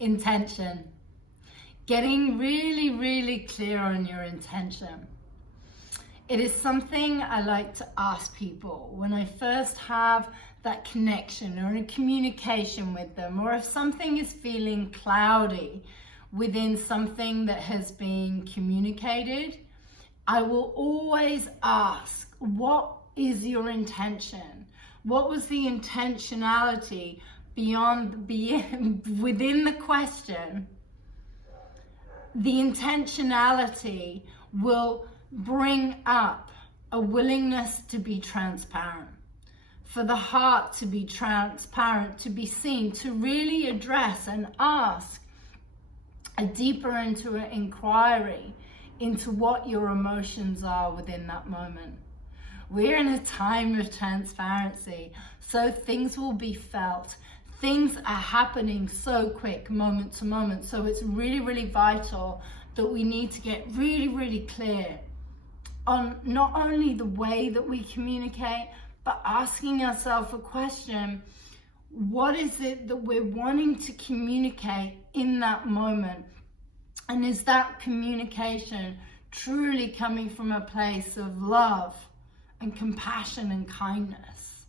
Intention. Getting really, really clear on your intention. It is something I like to ask people when I first have that connection or a communication with them, or if something is feeling cloudy within something that has been communicated. I will always ask, what is your intention? What was the intentionality within the question? The intentionality will bring up a willingness to be transparent, for the heart to be transparent, to be seen, to really address and ask a deeper inquiry into what your emotions are within that moment. We're in a time of transparency, so things will be felt. Things are happening so quick, moment to moment. So it's really, really vital that we need to get really, really clear on not only the way that we communicate, but asking ourselves a question: what is it that we're wanting to communicate in that moment? And is that communication truly coming from a place of love and compassion and kindness?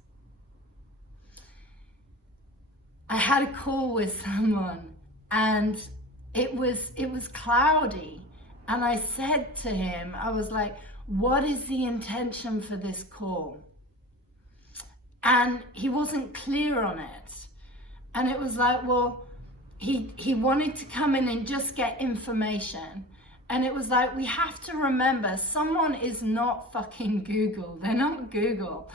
I had a call with someone and it was cloudy, and I said to him, I was like, what is the intention for this call? And he wasn't clear on it. And it was like, well, he wanted to come in and just get information. And it was like, we have to remember, someone is not fucking Google. They're not Google.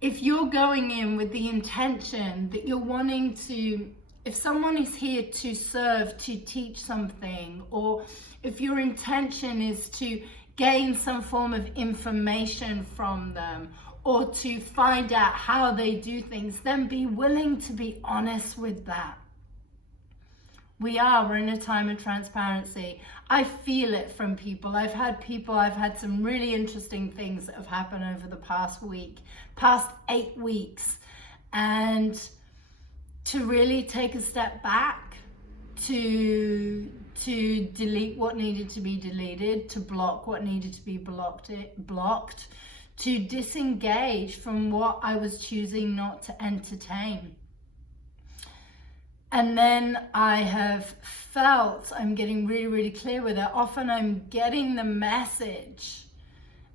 If you're going in with the intention that you're wanting to, if someone is here to serve, to teach something, or if your intention is to gain some form of information from them, or to find out how they do things, then be willing to be honest with that. We're in a time of transparency. I feel it from people. I've had some really interesting things that have happened over the past 8 weeks. And to really take a step back, to delete what needed to be deleted, to block what needed to be blocked, to disengage from what I was choosing not to entertain. And then I have felt, I'm getting really, really clear with it. Often I'm getting the message,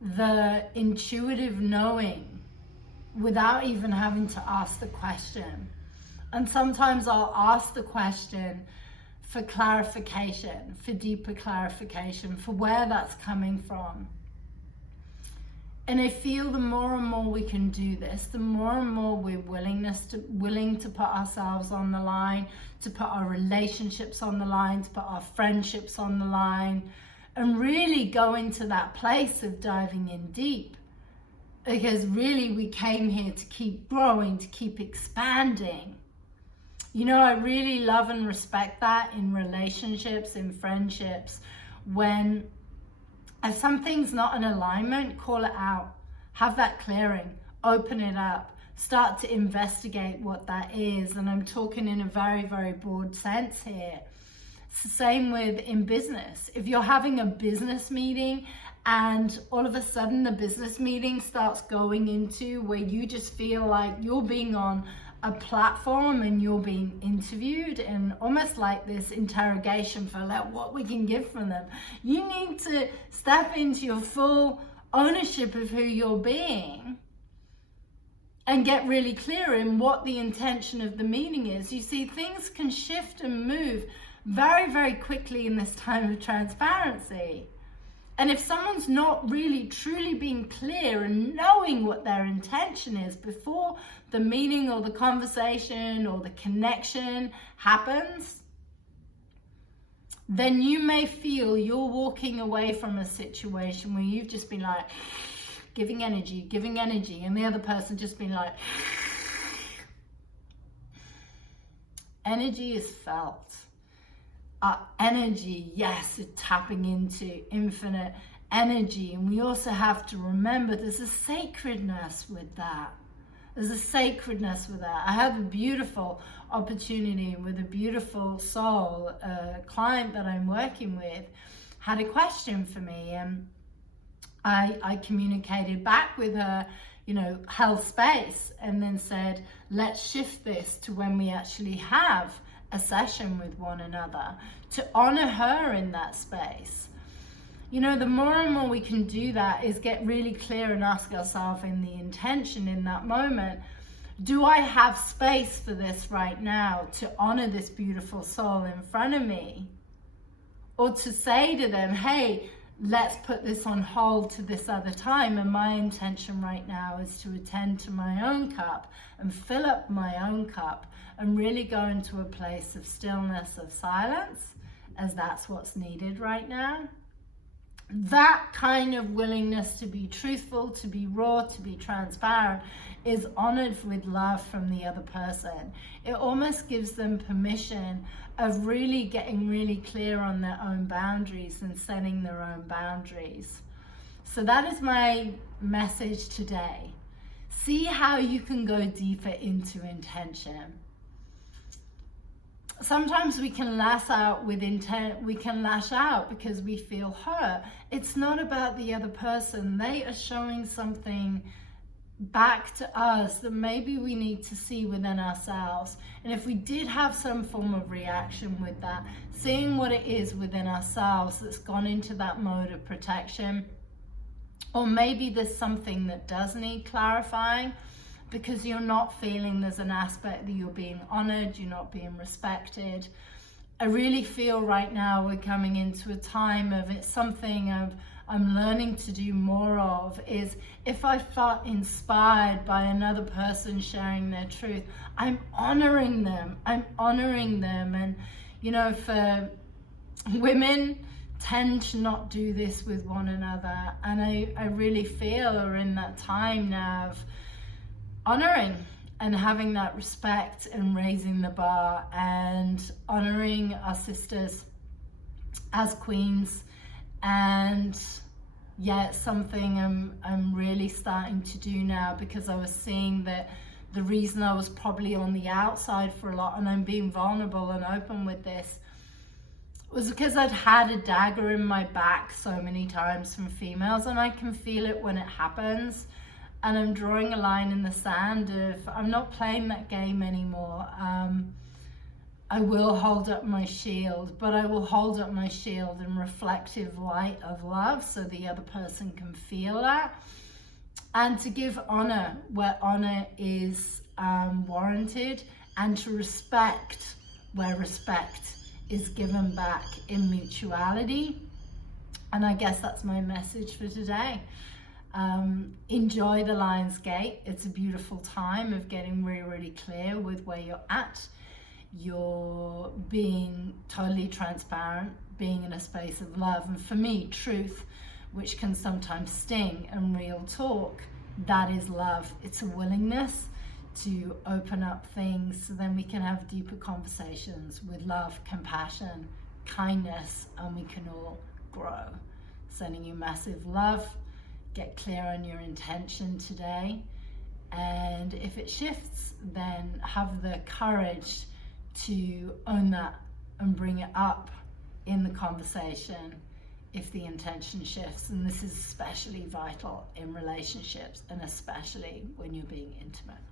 the intuitive knowing, without even having to ask the question. And sometimes I'll ask the question for clarification, for deeper clarification, for where that's coming from. And I feel the more and more we can do this, the more and more we're willing to put ourselves on the line, to put our relationships on the line, to put our friendships on the line, and really go into that place of diving in deep. Because really we came here to keep growing, to keep expanding. You know, I really love and respect that in relationships, in friendships, when if something's not in alignment, call it out. Have that clearing. Open it up. Start to investigate what that is. And I'm talking in a very, very broad sense here. It's the same with in business. If you're having a business meeting and all of a sudden the business meeting starts going into where you just feel like you're being on a platform and you're being interviewed and almost like this interrogation for like what we can give from them, you need to step into your full ownership of who you're being and get really clear in what the intention of the meeting is. You see, things can shift and move very, very quickly in this time of transparency. And if someone's not really truly being clear and knowing what their intention is before the meeting or the conversation or the connection happens, then you may feel you're walking away from a situation where you've just been like giving energy, and the other person just been like, energy is felt. Our energy, yes, it's tapping into infinite energy. And we also have to remember there's a sacredness with that. There's a sacredness with that. I had a beautiful opportunity with a beautiful soul, a client that I'm working with had a question for me, and I communicated back with her, held space, and then said, let's shift this to when we actually have a session with one another, to honor her in that space. The more and more we can do that is get really clear and ask ourselves in the intention in that moment, do I have space for this right now to honor this beautiful soul in front of me? Or to say to them, hey, let's put this on hold to this other time, and my intention right now is to attend to my own cup and fill up my own cup and really go into a place of stillness, of silence, as that's what's needed right now. That kind of willingness to be truthful, to be raw, to be transparent is honored with love from the other person. It almost gives them permission of really getting really clear on their own boundaries and setting their own boundaries. So that is my message today. See how you can go deeper into intention. Sometimes we can lash out with intent, we can lash out because we feel hurt. It's not about the other person. They are showing something back to us that maybe we need to see within ourselves. And if we did have some form of reaction with that, seeing what it is within ourselves that's gone into that mode of protection, or maybe there's something that does need clarifying, because you're not feeling there's an aspect that you're being honored, you're not being respected. I really feel right now we're coming into a time of, it's something of I'm learning to do more of, is if I felt inspired by another person sharing their truth, I'm honoring them. And for women tend to not do this with one another, and I really feel we're in that time now of honoring and having that respect and raising the bar and honoring our sisters as queens. And yeah, it's something I'm really starting to do now, because I was seeing that the reason I was probably on the outside for a lot, and I'm being vulnerable and open with this, was because I'd had a dagger in my back so many times from females, and I can feel it when it happens. And I'm drawing a line in the sand of, I'm not playing that game anymore. I will hold up my shield, but I will hold up my shield in reflective light of love, so the other person can feel that. And to give honor where honor is warranted, and to respect where respect is given back in mutuality. And I guess that's my message for today. Enjoy the Lion's Gate. It's a beautiful time of getting really, really clear with where you're at. You're being totally transparent, being in a space of love. And for me, truth, which can sometimes sting, and real talk, that is love. It's a willingness to open up things so then we can have deeper conversations with love, compassion, kindness, and we can all grow. Sending you massive love. Get clear on your intention today, and if it shifts, then have the courage to own that and bring it up in the conversation if the intention shifts. And this is especially vital in relationships, and especially when you're being intimate.